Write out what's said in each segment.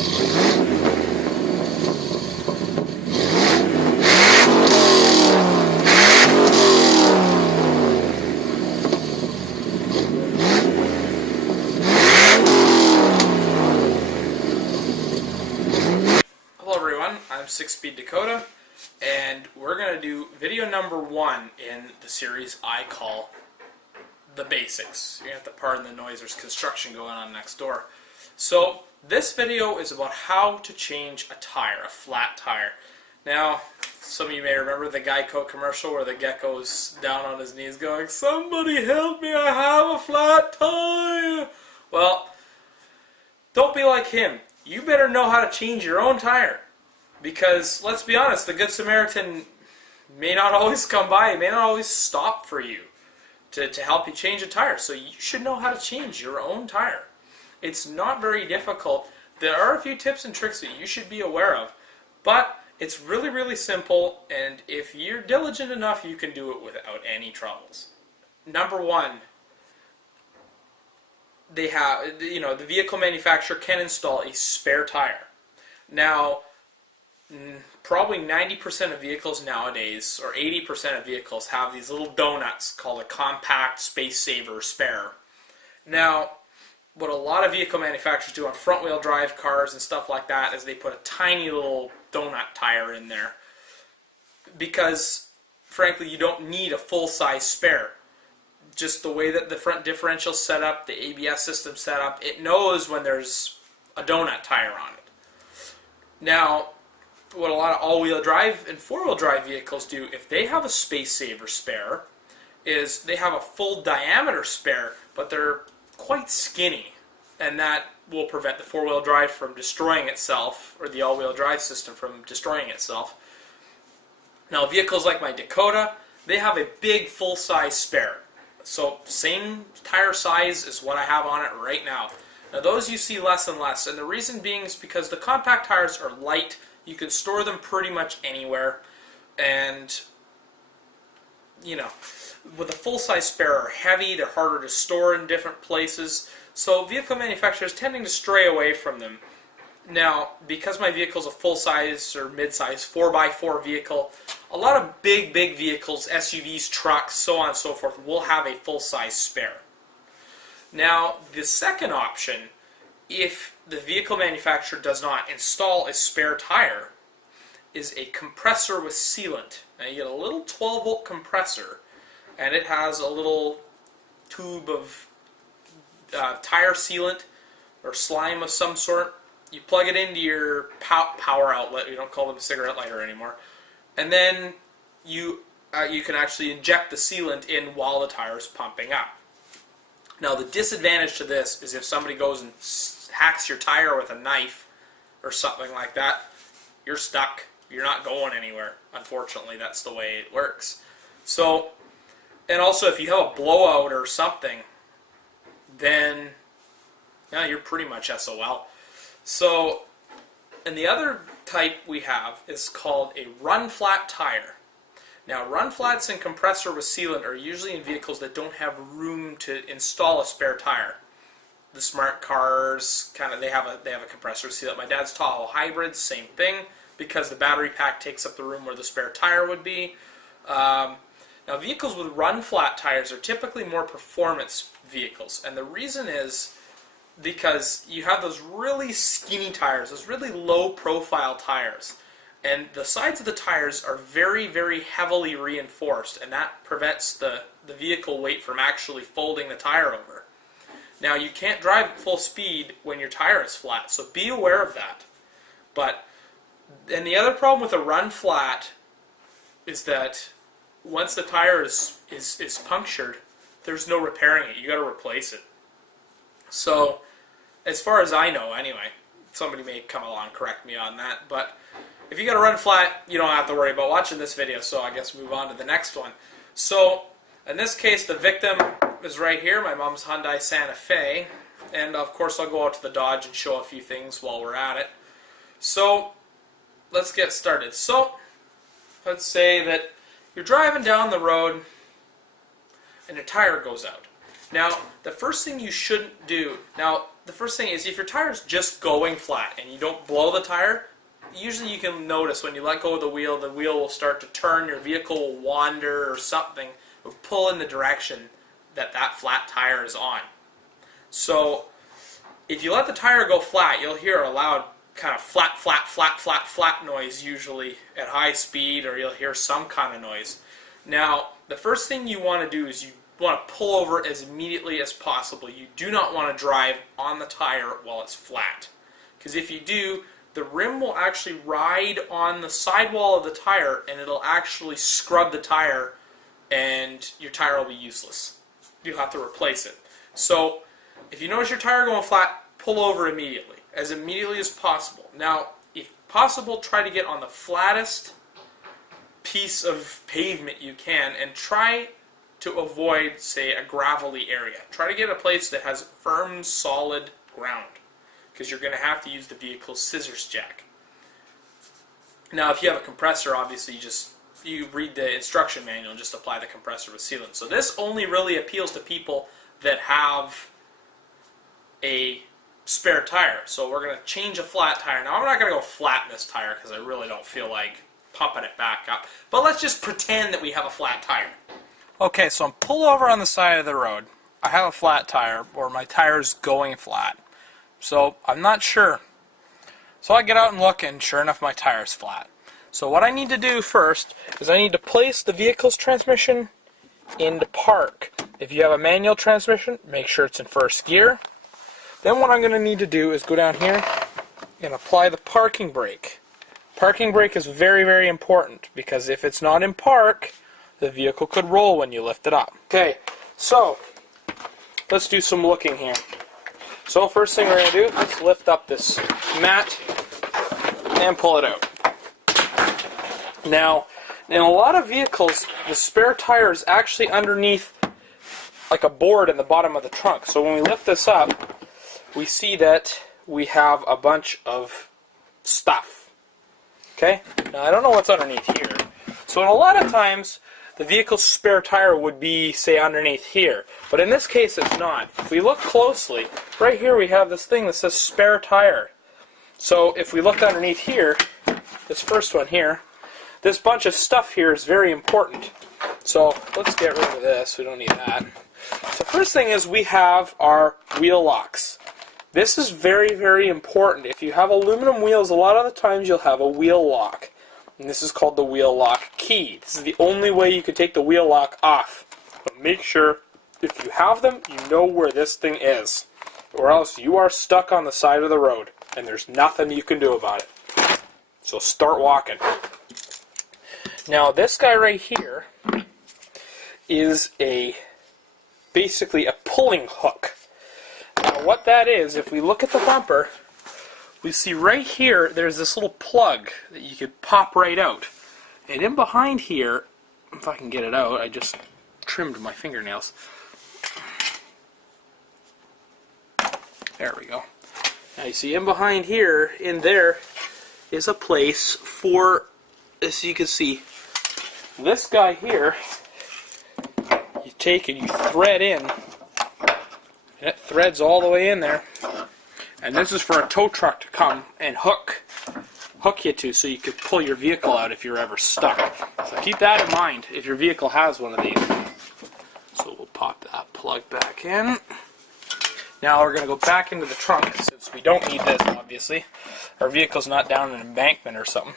Hello everyone, I'm 6-Speed Dakota, and we're going to do video number 1 in the series I call The Basics. You're going to have to pardon the noise, there's construction going on next door. So this video is about how to change a tire, a flat tire. Now, some of you may remember the Geico commercial where the gecko's down on his knees going, "Somebody help me, I have a flat tire." Well, don't be like him. You better know how to change your own tire. Because, let's be honest, the Good Samaritan may not always come by, may not always stop for you to help you change a tire. So you should know how to change your own tire. It's not very difficult. There are a few tips and tricks that you should be aware of. But it's really, really simple, and if you're diligent enough, you can do it without any troubles. Number 1, they have, the vehicle manufacturer can install a spare tire. Now, probably 90% of vehicles nowadays, or 80% of vehicles, have these little donuts called a compact space saver spare. Now, what a lot of vehicle manufacturers do on front-wheel drive cars and stuff like that is they put a tiny little donut tire in there because, frankly, you don't need a full-size spare. Just the way that the front differential's set up, the ABS system set up, it knows when there's a donut tire on it. Now, what a lot of all-wheel drive and four-wheel drive vehicles do, if they have a space saver spare, is they have a full diameter spare, but they're quite skinny, and that will prevent the four-wheel drive from destroying itself, or the all-wheel drive system from destroying itself. Now, vehicles like my Dakota, they have a big full-size spare. So, same tire size as what I have on it right now. Now, those you see less and less, and the reason being is because the compact tires are light. You can store them pretty much anywhere, and, with a full-size spare are heavy, they're harder to store in different places, so vehicle manufacturers tending to stray away from them. Now, because my vehicle is a full-size or mid-size 4x4 vehicle, a lot of big vehicles, SUVs, trucks, so on and so forth, will have a full-size spare. Now, the second option, if the vehicle manufacturer does not install a spare tire, is a compressor with sealant. Now, you get a little 12-volt compressor, and it has a little tube of tire sealant or slime of some sort. You plug it into your power outlet. We don't call them a cigarette lighter anymore. And then you can actually inject the sealant in while the tire is pumping up. Now, the disadvantage to this is if somebody goes and hacks your tire with a knife or something like that, you're stuck. You're not going anywhere. Unfortunately, that's the way it works. So, and also if you have a blowout or something, then you're pretty much SOL. So, and the other type we have is called a run-flat tire. Now, run-flats and compressor with sealant are usually in vehicles that don't have room to install a spare tire. The smart cars, they have a compressor with sealant. My dad's Tahoe hybrids, same thing, because the battery pack takes up the room where the spare tire would be. Now, vehicles with run-flat tires are typically more performance vehicles, and the reason is because you have those really skinny tires, those really low-profile tires, and the sides of the tires are very, very heavily reinforced, and that prevents the vehicle weight from actually folding the tire over. Now, you can't drive at full speed when your tire is flat, so be aware of that. And the other problem with a run flat is that once the tire is punctured, there's no repairing it. You got to replace it. So, as far as I know, anyway, somebody may come along and correct me on that, but if you got a run flat, you don't have to worry about watching this video, so I guess move on to the next one. So, in this case, the victim is right here, my mom's Hyundai Santa Fe, and of course I'll go out to the Dodge and show a few things while we're at it. So, let's get started. So, let's say that you're driving down the road and your tire goes out. Now, the first thing you shouldn't do, now the first thing is if your tire is just going flat and you don't blow the tire, usually you can notice when you let go of the wheel will start to turn, your vehicle will wander or something, will pull in the direction that that flat tire is on. So if you let the tire go flat, you'll hear a loud kind of flat, flat, flat, flat, flat noise usually at high speed, or you'll hear some kind of noise. Now, the first thing you want to do is you want to pull over as immediately as possible. You do not want to drive on the tire while it's flat, because if you do, the rim will actually ride on the sidewall of the tire and it'll actually scrub the tire and your tire will be useless. You'll have to replace it. So if you notice your tire going flat, pull over immediately, as immediately as possible. Now, if possible, try to get on the flattest piece of pavement you can and try to avoid, say, a gravelly area. Try to get a place that has firm, solid ground, because you're going to have to use the vehicle's scissors jack. Now, if you have a compressor, obviously you read the instruction manual and just apply the compressor with sealant. So this only really appeals to people that have a spare tire. So we're going to change a flat tire. Now, I'm not going to go flat in this tire because I really don't feel like pumping it back up. But let's just pretend that we have a flat tire. Okay, so I'm pulled over on the side of the road. I have a flat tire, or my tire's going flat. So I'm not sure. So I get out and look, and sure enough, my tire's flat. So what I need to do first is I need to place the vehicle's transmission into park. If you have a manual transmission, make sure it's in first gear. Then what I'm going to need to do is go down here and apply the parking brake. Parking brake is very, very important, because if it's not in park, the vehicle could roll when you lift it up. Okay, so let's do some looking here. So first thing we're going to do, let's lift up this mat and pull it out. Now, in a lot of vehicles, the spare tire is actually underneath like a board in the bottom of the trunk. So when we lift this up, we see that we have a bunch of stuff. Okay? Now, I don't know what's underneath here. So in a lot of times, the vehicle's spare tire would be, say, underneath here. But in this case, it's not. If we look closely, right here we have this thing that says spare tire. So if we look underneath here, this first one here, this bunch of stuff here is very important. So let's get rid of this. We don't need that. So first thing is we have our wheel locks. This is very, very important. If you have aluminum wheels, a lot of the times you'll have a wheel lock. And this is called the wheel lock key. This is the only way you can take the wheel lock off. But make sure, if you have them, you know where this thing is. Or else you are stuck on the side of the road, and there's nothing you can do about it. So start walking. Now this guy right here is basically a pulling hook. Now what that is, if we look at the bumper, we see right here there's this little plug that you could pop right out. And in behind here, if I can get it out, I just trimmed my fingernails. There we go. Now you see in behind here, in there, is a place for, as you can see, this guy here, you take and you thread in, and it threads all the way in there. And this is for a tow truck to come and hook you to, so you could pull your vehicle out if you're ever stuck. So keep that in mind if your vehicle has one of these. So we'll pop that plug back in. Now we're going to go back into the trunk, since we don't need this, obviously. Our vehicle's not down an embankment or something.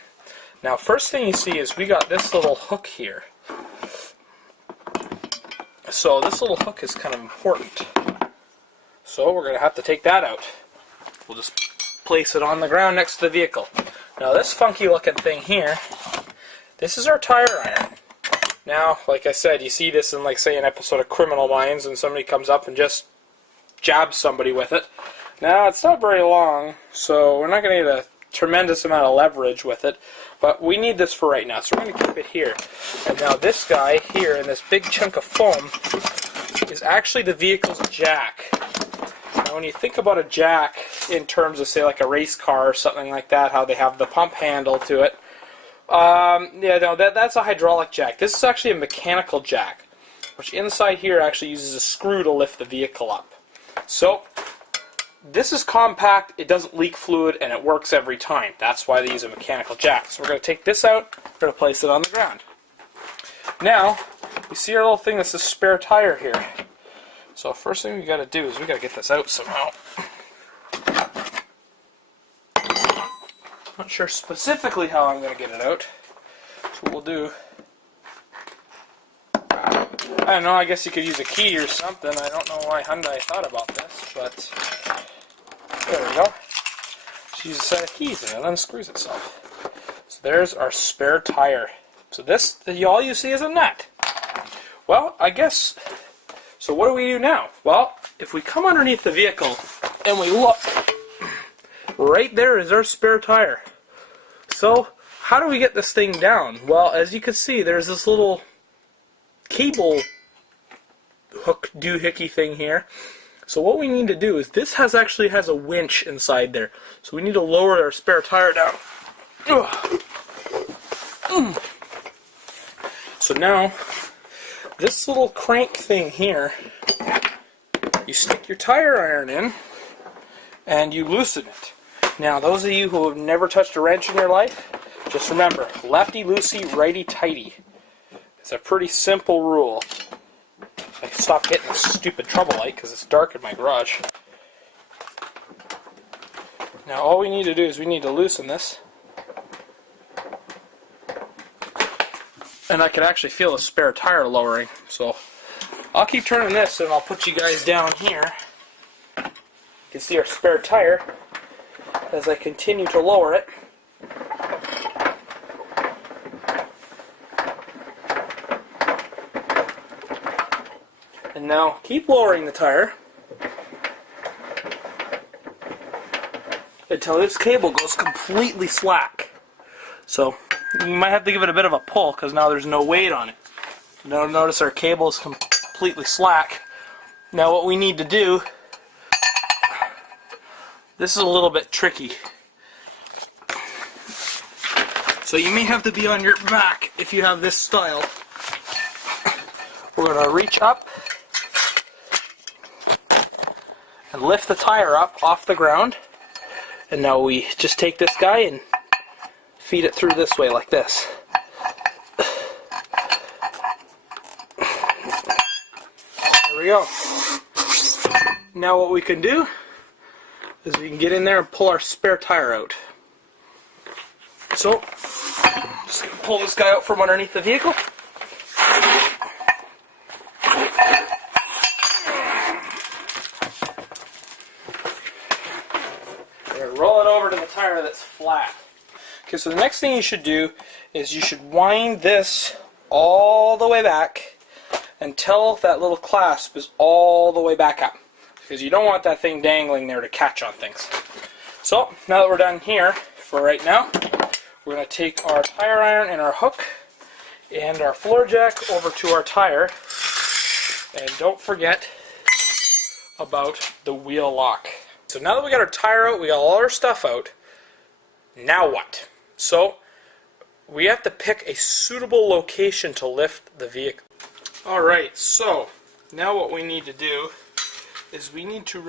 Now first thing you see is we got this little hook here. So this little hook is kind of important. So we're going to have to take that out. We'll just place it on the ground next to the vehicle. Now this funky looking thing here, this is our tire iron. Now, like I said, you see this in, like, say, an episode of Criminal Minds, and somebody comes up and just jabs somebody with it. Now, it's not very long, so we're not going to need a tremendous amount of leverage with it, but we need this for right now, so we're going to keep it here. And now this guy here, in this big chunk of foam, is actually the vehicle's jack. Now, when you think about a jack in terms of, say, like a race car or something like that, how they have the pump handle to it, yeah, no, that's a hydraulic jack. This is actually a mechanical jack, which inside here actually uses a screw to lift the vehicle up. So, this is compact, it doesn't leak fluid, and it works every time. That's why they use a mechanical jack. So we're going to take this out, we're going to place it on the ground. Now, you see our little thing that's a spare tire here. So first thing we got to do is we got to get this out somehow. Not sure specifically how I'm going to get it out. So what we'll do, I don't know, I guess you could use a key or something. I don't know why Hyundai thought about this, but there we go. Just use a set of keys and it unscrews itself. So there's our spare tire. So this, all you see is a nut. Well, I guess, so what do we do now? Well, if we come underneath the vehicle and we look, right there is our spare tire. So, how do we get this thing down? Well, as you can see, there's this little cable hook doohickey thing here. So what we need to do is, this actually has a winch inside there. So we need to lower our spare tire down. So now, this little crank thing here, you stick your tire iron in, and you loosen it. Now, those of you who have never touched a wrench in your life, just remember, lefty-loosey, righty-tighty. It's a pretty simple rule. I can stop getting this stupid trouble light because it's dark in my garage. Now, all we need to do is we need to loosen this. And I can actually feel the spare tire lowering. So, I'll keep turning this and I'll put you guys down here. You can see our spare tire as I continue to lower it. And now keep lowering the tire until this cable goes completely slack. So you might have to give it a bit of a pull because now there's no weight on it. Now notice our cable is completely slack. Now what we need to do, this is a little bit tricky. So you may have to be on your back if you have this style. We're going to reach up and lift the tire up off the ground. And now we just take this guy and feed it through this way like this. There we go. Now what we can do is we can get in there and pull our spare tire out. So, just going to pull this guy out from underneath the vehicle. We're going to roll it over to the tire that's flat. Okay, so the next thing you should do is you should wind this all the way back until that little clasp is all the way back up. Because you don't want that thing dangling there to catch on things. So, now that we're done here, for right now, we're going to take our tire iron and our hook and our floor jack over to our tire. And don't forget about the wheel lock. So now that we got our tire out, we got all our stuff out, now what? So, we have to pick a suitable location to lift the vehicle. Alright, so, now what we need to do is we need to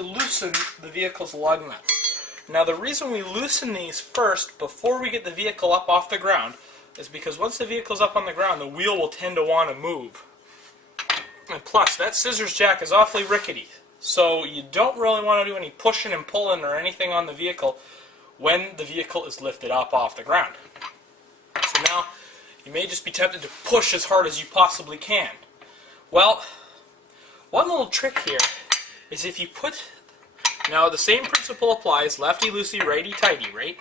loosen the vehicle's lug nuts. Now the reason we loosen these first before we get the vehicle up off the ground is because once the vehicle's up on the ground, the wheel will tend to want to move. And plus, that scissors jack is awfully rickety, so you don't really want to do any pushing and pulling or anything on the vehicle when the vehicle is lifted up off the ground. So now, you may just be tempted to push as hard as you possibly can. Well, one little trick here is if you put, now the same principle applies, lefty-loosey, righty-tighty, right?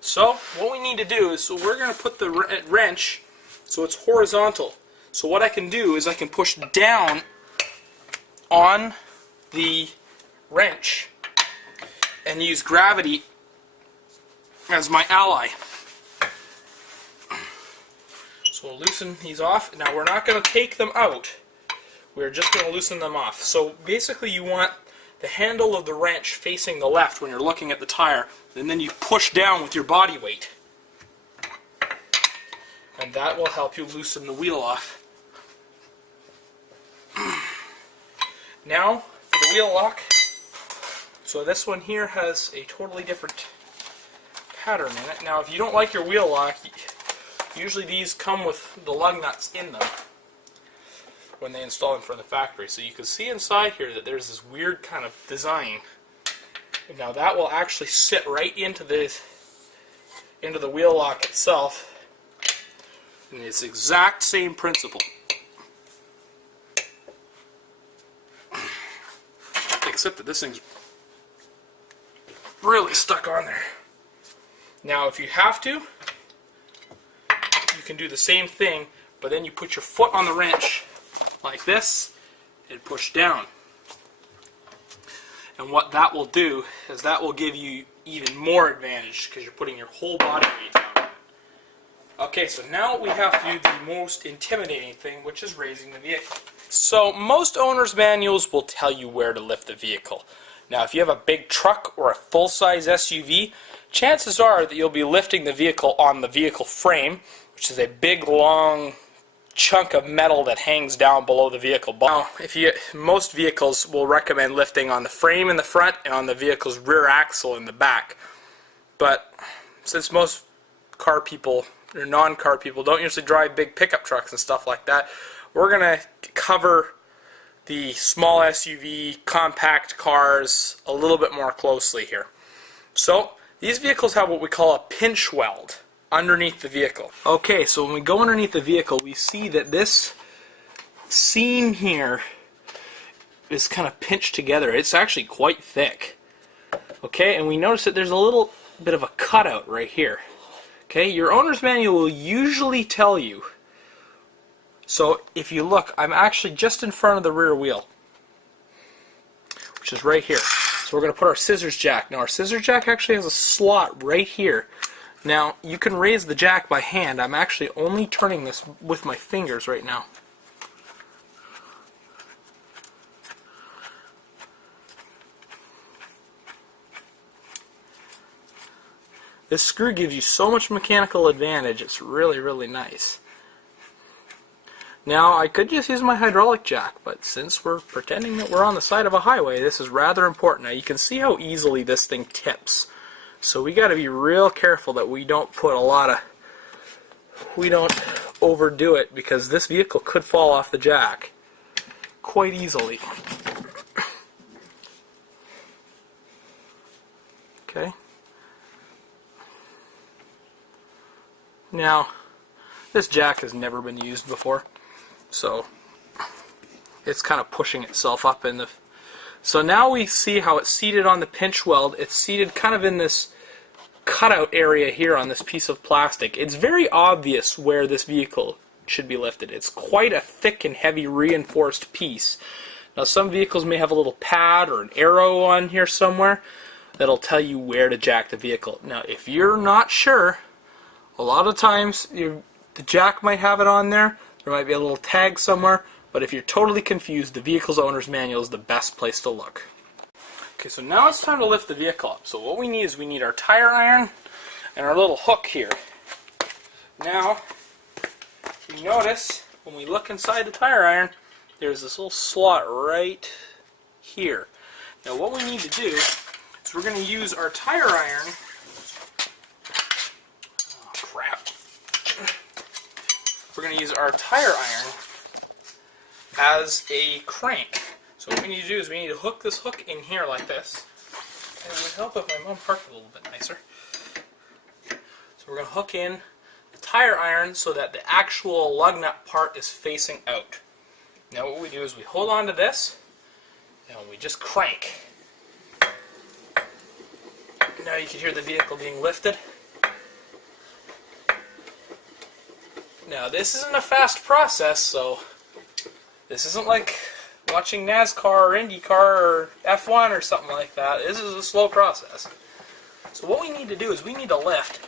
So, what we need to do is, so we're going to put the wrench so it's horizontal. So what I can do is I can push down on the wrench and use gravity as my ally. So we'll loosen these off. Now we're not going to take them out. We're just going to loosen them off. So basically you want the handle of the wrench facing the left when you're looking at the tire, and then you push down with your body weight. And that will help you loosen the wheel off. Now for the wheel lock. So this one here has a totally different pattern in it. Now if you don't like your wheel lock, usually these come with the lug nuts in them when they install them from the factory. So you can see inside here that there's this weird kind of design. Now that will actually sit right into the wheel lock itself. And it's the exact same principle. Except that this thing's really stuck on there. Now if you have to, you can do the same thing, but then you put your foot on the wrench like this and push down. And what that will do is that will give you even more advantage because you're putting your whole body weight down on it. Okay, so now we have to do the most intimidating thing, which is raising the vehicle. So most owner's manuals will tell you where to lift the vehicle. Now if you have a big truck or a full-size SUV, chances are that you'll be lifting the vehicle on the vehicle frame, which is a big long chunk of metal that hangs down below the vehicle body. Now, most vehicles will recommend lifting on the frame in the front and on the vehicle's rear axle in the back. But since most car people or non-car people don't usually drive big pickup trucks and stuff like that, we're going to cover the small SUV, compact cars a little bit more closely here. So these vehicles have what we call a pinch weld underneath the vehicle. Okay, so when we go underneath the vehicle, we see that this seam here is kind of pinched together. It's actually quite thick. Okay, and we notice that there's a little bit of a cutout right here. Okay, your owner's manual will usually tell you. So if you look, I'm actually just in front of the rear wheel, which is right here. So we're going to put our scissors jack. Now our scissors jack actually has a slot right here. Now you can raise the jack by hand. I'm actually only turning this with my fingers right now. This screw gives you so much mechanical advantage, it's really, really nice. Now, I could just use my hydraulic jack, but since we're pretending that we're on the side of a highway, this is rather important. Now, you can see how easily this thing tips. So we got to be real careful that we don't overdo it, because this vehicle could fall off the jack quite easily. Okay. Now, this jack has never been used before, so it's kind of pushing itself up in the... So now we see how it's seated on the pinch weld. It's seated kind of in this cutout area here on this piece of plastic. It's very obvious where this vehicle should be lifted. It's quite a thick and heavy reinforced piece. Now some vehicles may have a little pad or an arrow on here somewhere that'll tell you where to jack the vehicle. Now if you're not sure, a lot of times the jack might have it on there. There might be a little tag somewhere. But if you're totally confused, the vehicle's owner's manual is the best place to look. Okay, so now it's time to lift the vehicle up. So what we need is we need our tire iron and our little hook here. Now, you notice when we look inside the tire iron, there's this little slot right here. Now what we need to do is we're going to use our tire iron. Oh, crap. We're going to use our tire iron as a crank. So what we need to do is we need to hook this hook in here like this. And it would help if my mom parked a little bit nicer. So we're going to hook in the tire iron so that the actual lug nut part is facing out. Now what we do is we hold on to this and we just crank. Now you can hear the vehicle being lifted. Now this isn't a fast process, so this isn't like watching NASCAR or IndyCar or F1 or something like that. This is a slow process. So what we need to do is we need to lift.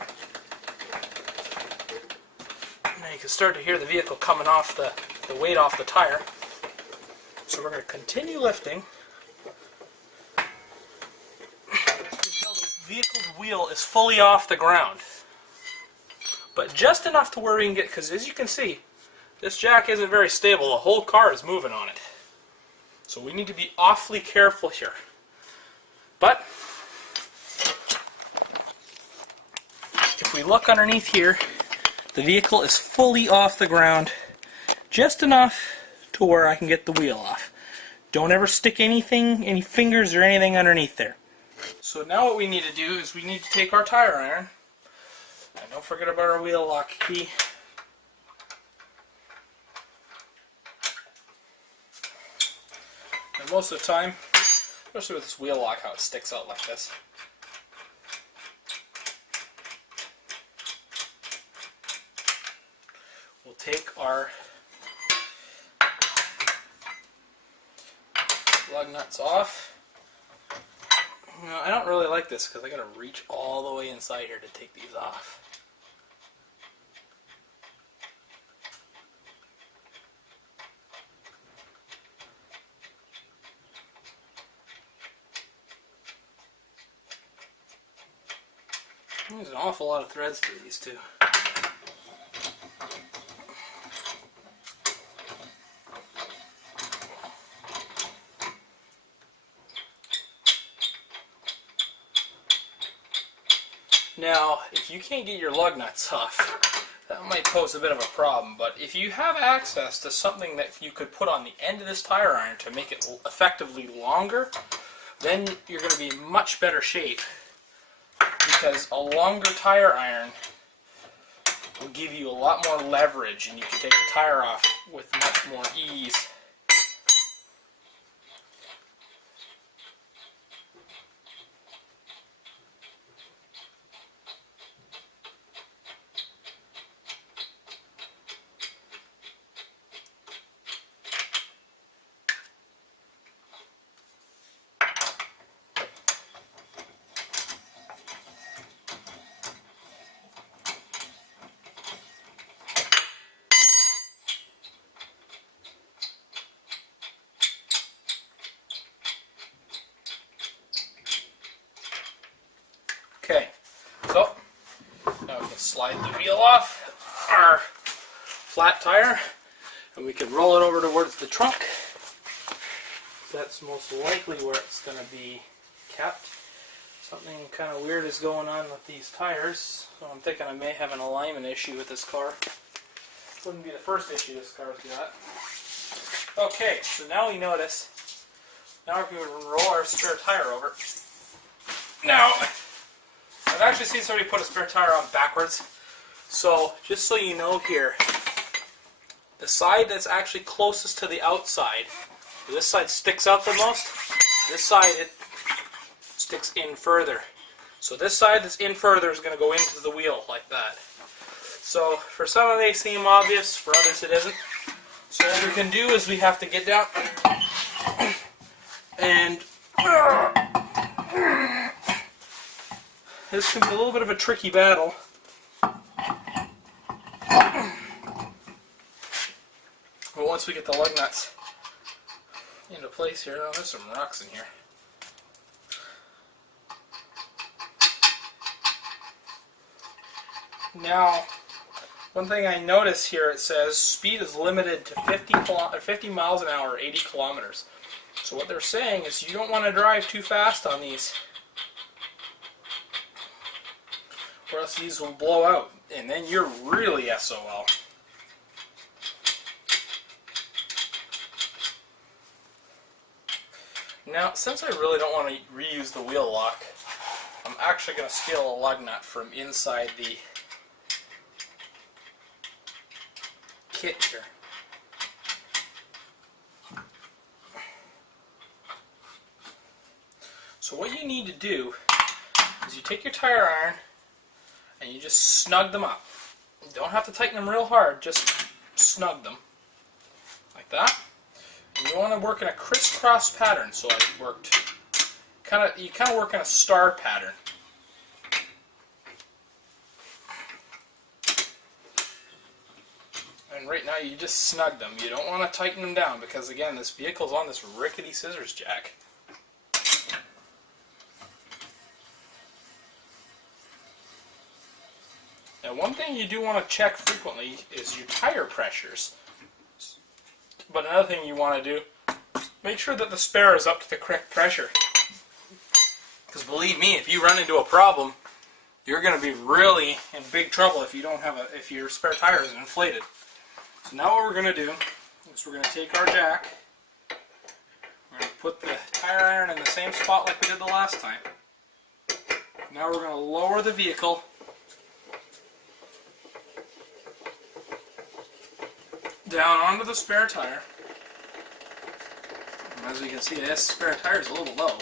Now you can start to hear the vehicle coming off the weight off the tire. So we're going to continue lifting until the vehicle's wheel is fully off the ground. But just enough to where we can get, because as you can see, this jack isn't very stable. The whole car is moving on it. So we need to be awfully careful here. But if we look underneath here, the vehicle is fully off the ground, just enough to where I can get the wheel off. Don't ever stick anything, any fingers or anything underneath there. So now what we need to do is we need to take our tire iron, and don't forget about our wheel lock key. And most of the time, especially with this wheel lock, how it sticks out like this. We'll take our lug nuts off. Now, I don't really like this because I gotta reach all the way inside here to take these off. There's an awful lot of threads to these too. Now, if you can't get your lug nuts off, that might pose a bit of a problem, but if you have access to something that you could put on the end of this tire iron to make it effectively longer, then you're going to be in much better shape, because a longer tire iron will give you a lot more leverage and you can take the tire off with much more ease. Okay, so now we can slide the wheel off our flat tire and we can roll it over towards the trunk. That's most likely where it's going to be kept. Something kind of weird is going on with these tires, so I'm thinking I may have an alignment issue with this car. Wouldn't be the first issue this car's got. Okay, so now we notice. Now we're going to roll our spare tire over. Now, I've actually seen somebody put a spare tire on backwards. So, just so you know here, the side that's actually closest to the outside, this side sticks out the most, this side it sticks in further. So this side that's in further is going to go into the wheel like that. So, for some it may seem obvious, for others it isn't. So what we can do is we have to get down and this can be a little bit of a tricky battle. But once we get the lug nuts into place here, oh, there's some rocks in here. Now, one thing I notice here, it says speed is limited to 50 miles an hour, 80 kilometers. So what they're saying is you don't want to drive too fast on these, or else these will blow out, and then you're really SOL. Now, since I really don't want to reuse the wheel lock, I'm actually going to steal a lug nut from inside the kit here. So what you need to do is you take your tire iron and you just snug them up. You don't have to tighten them real hard, just snug them like that. And you want to work in a crisscross pattern. So I worked you kind of work in a star pattern. And right now you just snug them. You don't want to tighten them down because again this vehicle's on this rickety scissors jack. Now one thing you do want to check frequently is your tire pressures. But another thing you want to do make sure that the spare is up to the correct pressure. Because believe me, if you run into a problem, you're going to be really in big trouble if you don't have if your spare tire isn't inflated. So now what we're going to do is we're going to take our jack, we're going to put the tire iron in the same spot like we did the last time. Now we're going to lower the vehicle down onto the spare tire. And as we can see, this spare tire is a little low.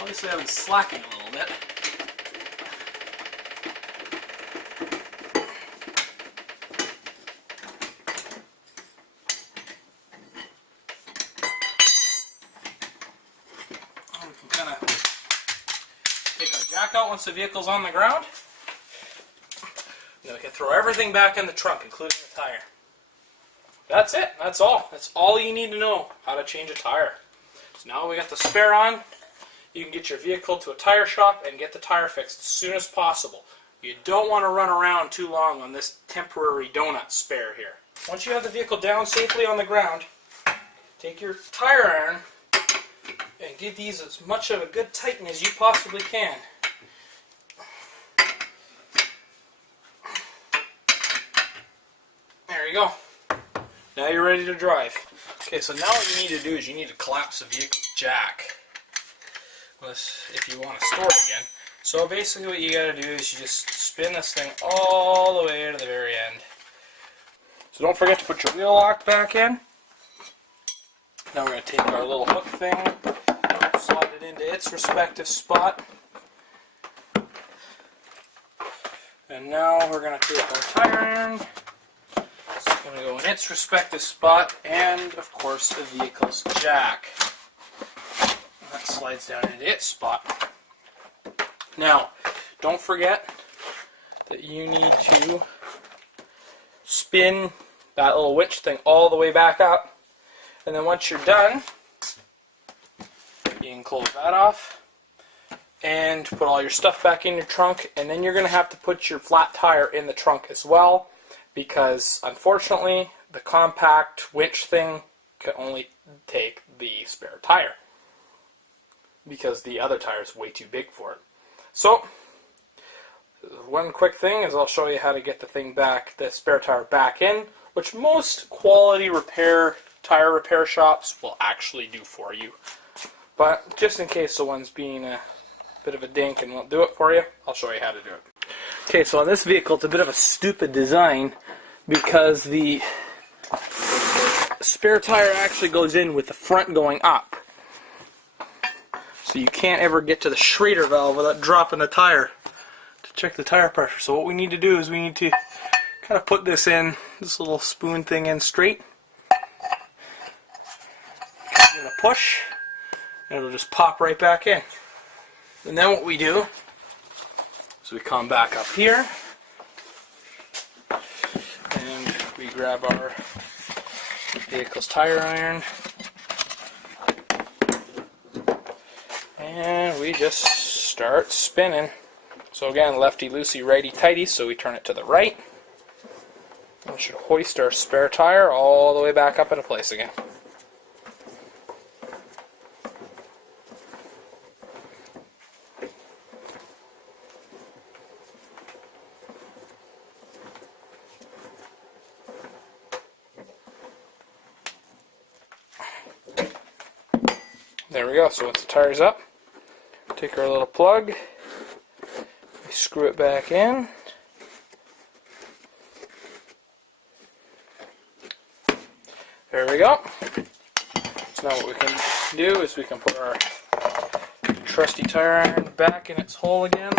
Obviously I've been slacking a little bit. And we can kind of take our jack out once the vehicle's on the ground. Then we can throw everything back in the trunk, including the tire. That's it. That's all. That's all you need to know how to change a tire. So now we got the spare on. You can get your vehicle to a tire shop and get the tire fixed as soon as possible. You don't want to run around too long on this temporary donut spare here. Once you have the vehicle down safely on the ground, take your tire iron and give these as much of a good tighten as you possibly can. There you go. Now you're ready to drive. Okay, so now what you need to do is you need to collapse the vehicle jack if you want to store it again. So basically what you got to do is you just spin this thing all the way to the very end. So don't forget to put your wheel lock back in. Now we're going to take our little hook thing, slide it into its respective spot. And now we're going to take our tire iron. It's going to go in its respective spot, and of course the vehicle's jack. And that slides down into its spot. Now, don't forget that you need to spin that little winch thing all the way back up, and then once you're done, you can close that off and put all your stuff back in your trunk, and then you're going to have to put your flat tire in the trunk as well, because unfortunately the compact winch thing can only take the spare tire because the other tire is way too big for it. So one quick thing is I'll show you how to get the thing back, the spare tire back in, which most quality tire repair shops will actually do for you. But just in case the one's being a bit of a dink and won't do it for you, I'll show you how to do it. Okay, so on this vehicle it's a bit of a stupid design because the spare tire actually goes in with the front going up. So you can't ever get to the Schrader valve without dropping the tire to check the tire pressure. So what we need to do is we need to kind of put this little spoon thing in straight. Give it a push and it'll just pop right back in. And then what we do is we come back up here and we grab our vehicle's tire iron and we just start spinning. So again, lefty loosey, righty tighty, so we turn it to the right. And we should hoist our spare tire all the way back up into place again. There we go, so once the tire's up, take our little plug, we screw it back in, there we go. So now what we can do is we can put our trusty tire iron back in its hole again.